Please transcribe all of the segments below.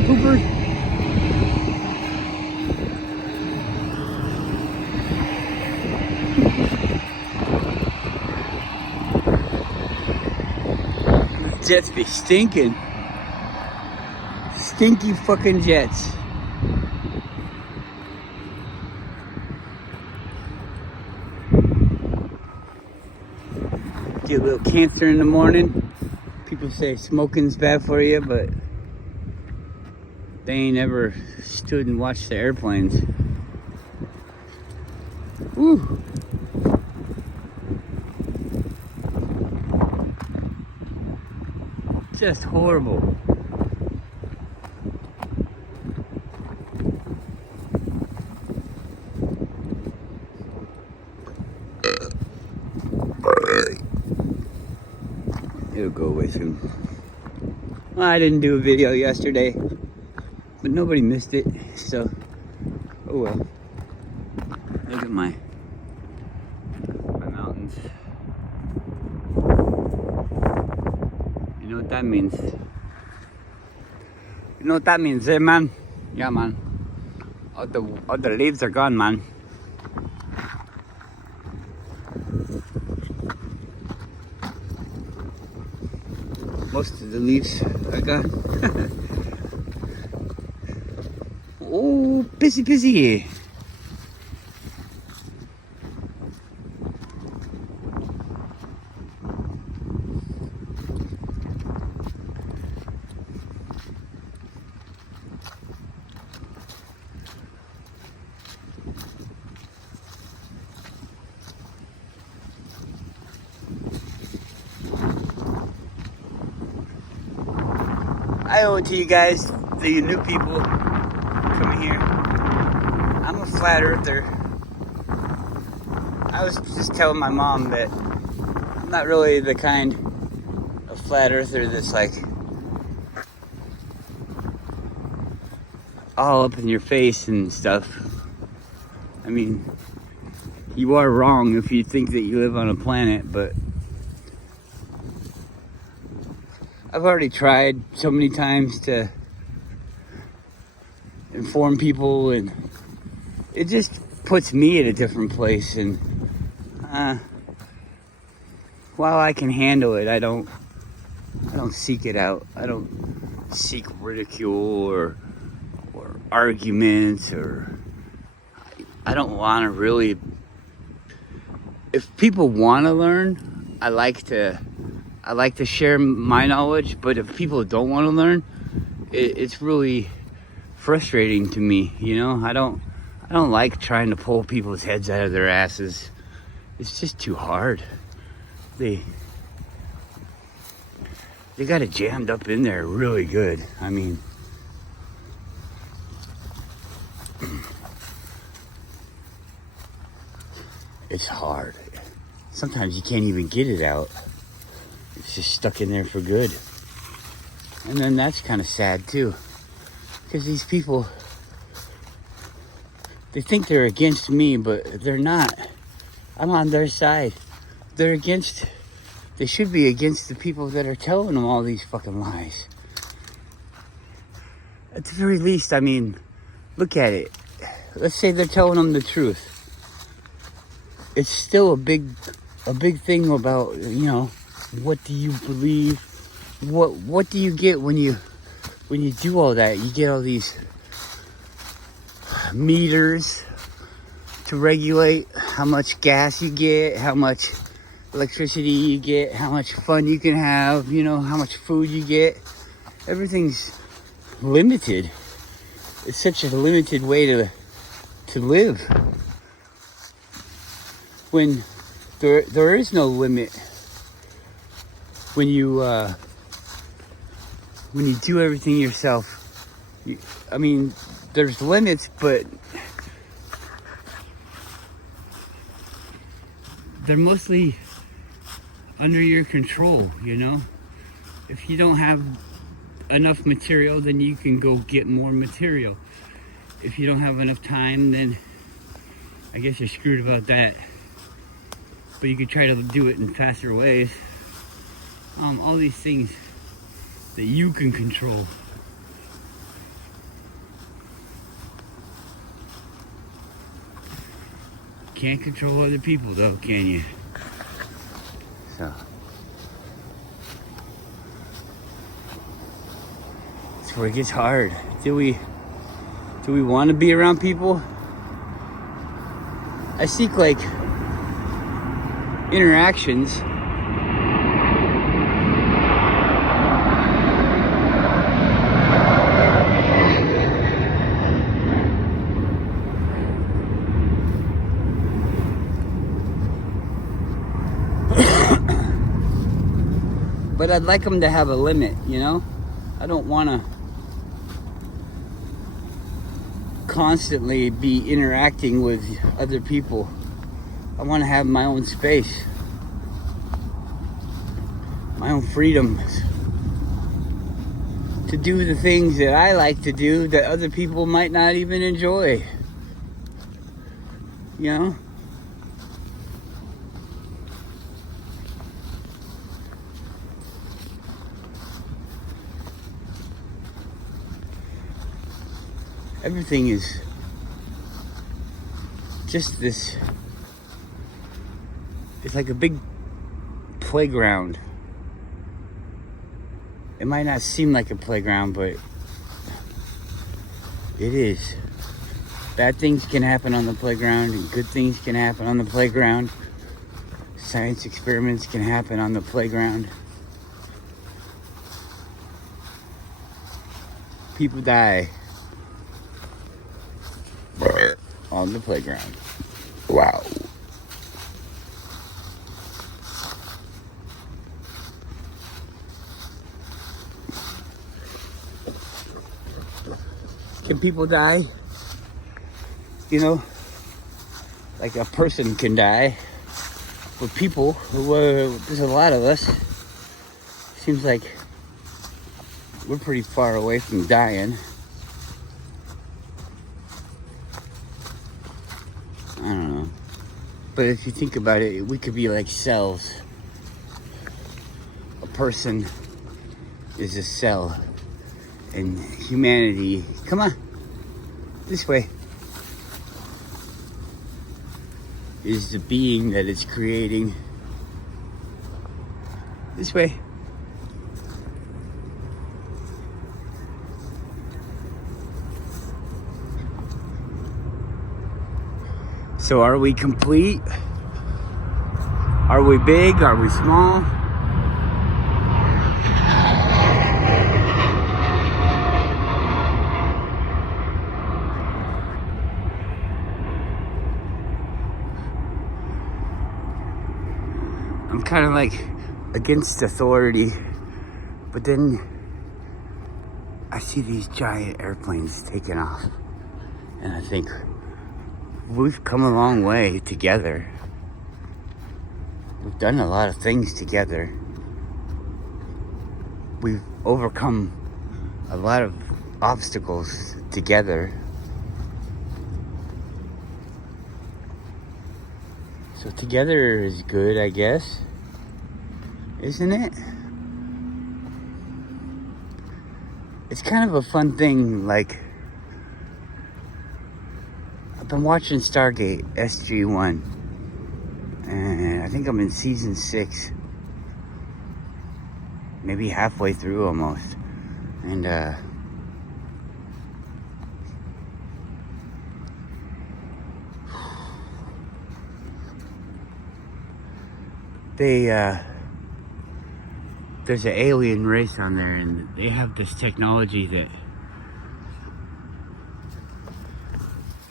on, poopers. Jets be stinking. Stinky fucking jets. Get a little cancer in the morning. People say smoking's bad for you, but they ain't ever stood and watched the airplanes. Woo. Just horrible. It'll go away soon. Well, I didn't do a video yesterday, but nobody missed it, so oh well. Look at my mountains. You know what that means? You know what that means, eh, man? Yeah, man. All the leaves are gone, man. Most of the leaves are gone. Oh, pissy. I owe it to you guys, the new people coming here. I'm a flat earther. I was just telling my mom that I'm not really the kind of flat earther that's like all up in your face and stuff. I mean, you are wrong if you think that you live on a planet, but I've already tried so many times to inform people, and it just puts me at a different place. And while I can handle it, I don't seek it out. I don't seek ridicule or arguments, or I don't want to really. If people want to learn, I like to share my knowledge, but if people don't want to learn, it's really frustrating to me, you know? I don't like trying to pull people's heads out of their asses. It's just too hard. They got it jammed up in there really good. I mean, it's hard. Sometimes you can't even get it out. It's just stuck in there for good. And then that's kind of sad too, because these people, they think they're against me, but they're not. I'm on their side. They should be against the people that are telling them all these fucking lies. At the very least, I mean, look at it. Let's say they're telling them the truth. It's still a big thing about, you know, what do you believe? What do you get when you do all that? You get all these meters to regulate how much gas you get, how much electricity you get, how much fun you can have, you know, how much food you get. Everything's limited. It's such a limited way to live. When there is no limit. When you do everything yourself, I mean, there's limits, but they're mostly under your control, you know? If you don't have enough material, then you can go get more material. If you don't have enough time, then I guess you're screwed about that. But you could try to do it in faster ways. All these things that you can control. can't control other people though, can you? So it's where it gets hard. Do we want to be around people? I seek like interactions. But I'd like them to have a limit, you know? I don't want to constantly be interacting with other people. I want to have my own space, my own freedom to do the things that I like to do that other people might not even enjoy, you know? Everything is just this, it's like a big playground. It might not seem like a playground, but it is. Bad things can happen on the playground and good things can happen on the playground. Science experiments can happen on the playground. People die on the playground. Wow. Can people die? You know, like a person can die. But people, there's a lot of us. Seems like we're pretty far away from dying. I don't know. But if you think about it, we could be like cells. A person is a cell. And humanity, come on, this way, is the being that it's creating. This way. So are we complete? Are we big? Are we small? I'm kind of like against authority, but then I see these giant airplanes taking off, and I think, we've come a long way together. We've done a lot of things together. We've overcome a lot of obstacles together. So together is good, I guess. Isn't it? It's kind of a fun thing, like, I've been watching Stargate SG-1, and I think I'm in season 6, maybe halfway through almost, and there's an alien race on there, and they have this technology that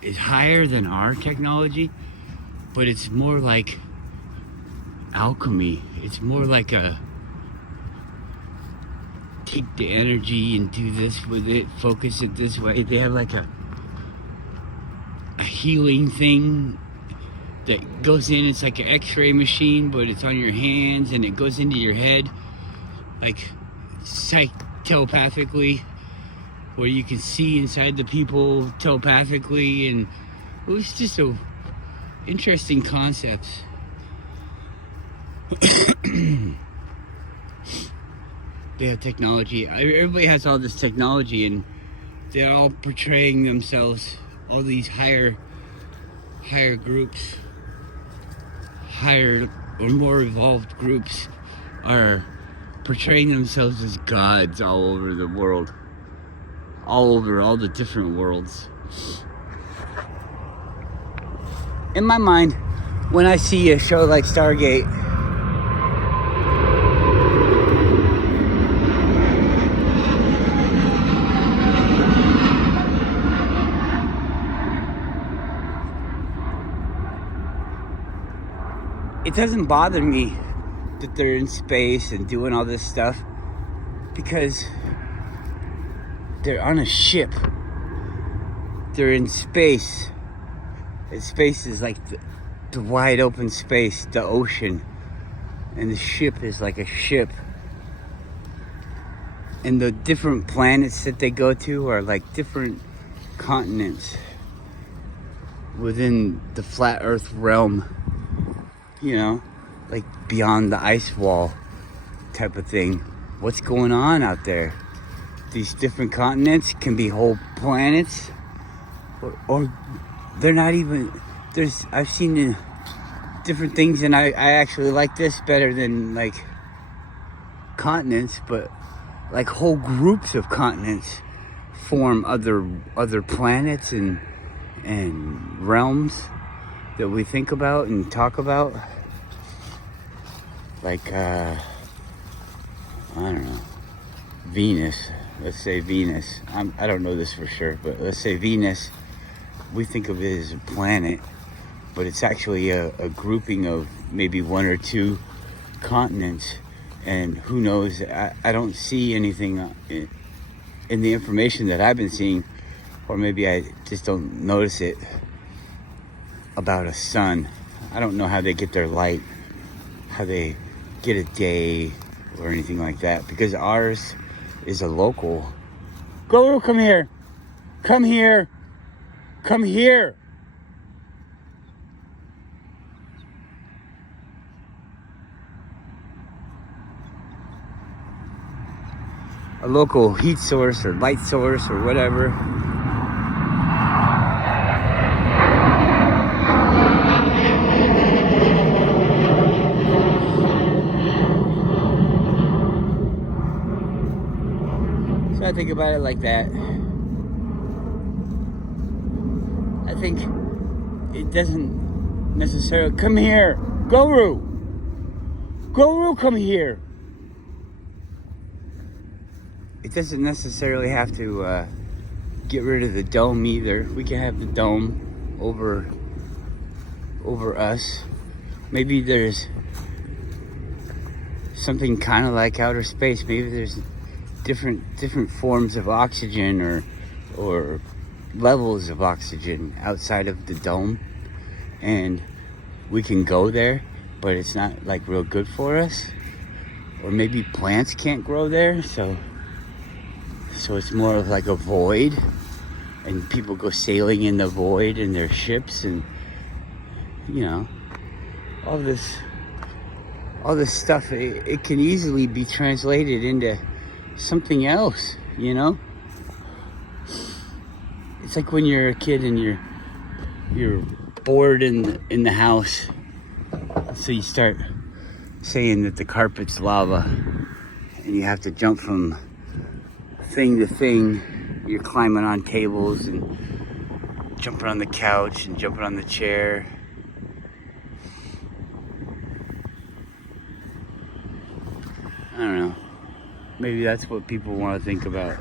is higher than our technology, but it's more like alchemy. It's more like a take the energy and do this with it, focus it this way. They have like a healing thing that goes in. It's like an x-ray machine, but it's on your hands and it goes into your head, like telepathically, where you can see inside the people telepathically, and it was just a interesting concepts. They have technology. Everybody has all this technology, and they're all portraying themselves, all these higher groups. higher or more evolved groups are portraying themselves as gods all over the world, all over all the different worlds. In my mind, when I see a show like Stargate, it doesn't bother me that they're in space and doing all this stuff, because they're on a ship. They're in space. And space is like the wide open space, the ocean. And the ship is like a ship. And the different planets that they go to are like different continents within the flat earth realm. You know, like beyond the ice wall type of thing. What's going on out there? These different continents can be whole planets, or they're not even. I've seen different things, and I actually like this better than like continents, but like whole groups of continents form other planets and realms that we think about and talk about. Like, I don't know, Venus. Let's say Venus. I don't know this for sure, but let's say Venus. We think of it as a planet, but it's actually a grouping of maybe one or two continents. And who knows, I don't see anything in the information that I've been seeing, or maybe I just don't notice it, about a sun. I don't know how they get their light, how they get a day or anything like that, because ours is a local. Go, come here. Come here. Come here. A local heat source or light source or whatever. I think about it like that. I think it doesn't necessarily. Come here, Guru. Guru, come here. It doesn't necessarily have to get rid of the dome either. We can have the dome over us. Maybe there's something kind of like outer space. Maybe there's different forms of oxygen or levels of oxygen outside of the dome, and we can go there, but it's not like real good for us. Or maybe plants can't grow there, so it's more of like a void, and people go sailing in the void in their ships, and you know, all this stuff, it can easily be translated into something else, you know? It's like when you're a kid and you're bored in the house, so you start saying that the carpet's lava and you have to jump from thing to thing. You're climbing on tables and jumping on the couch and jumping on the chair. I don't know. Maybe that's what people want to think about.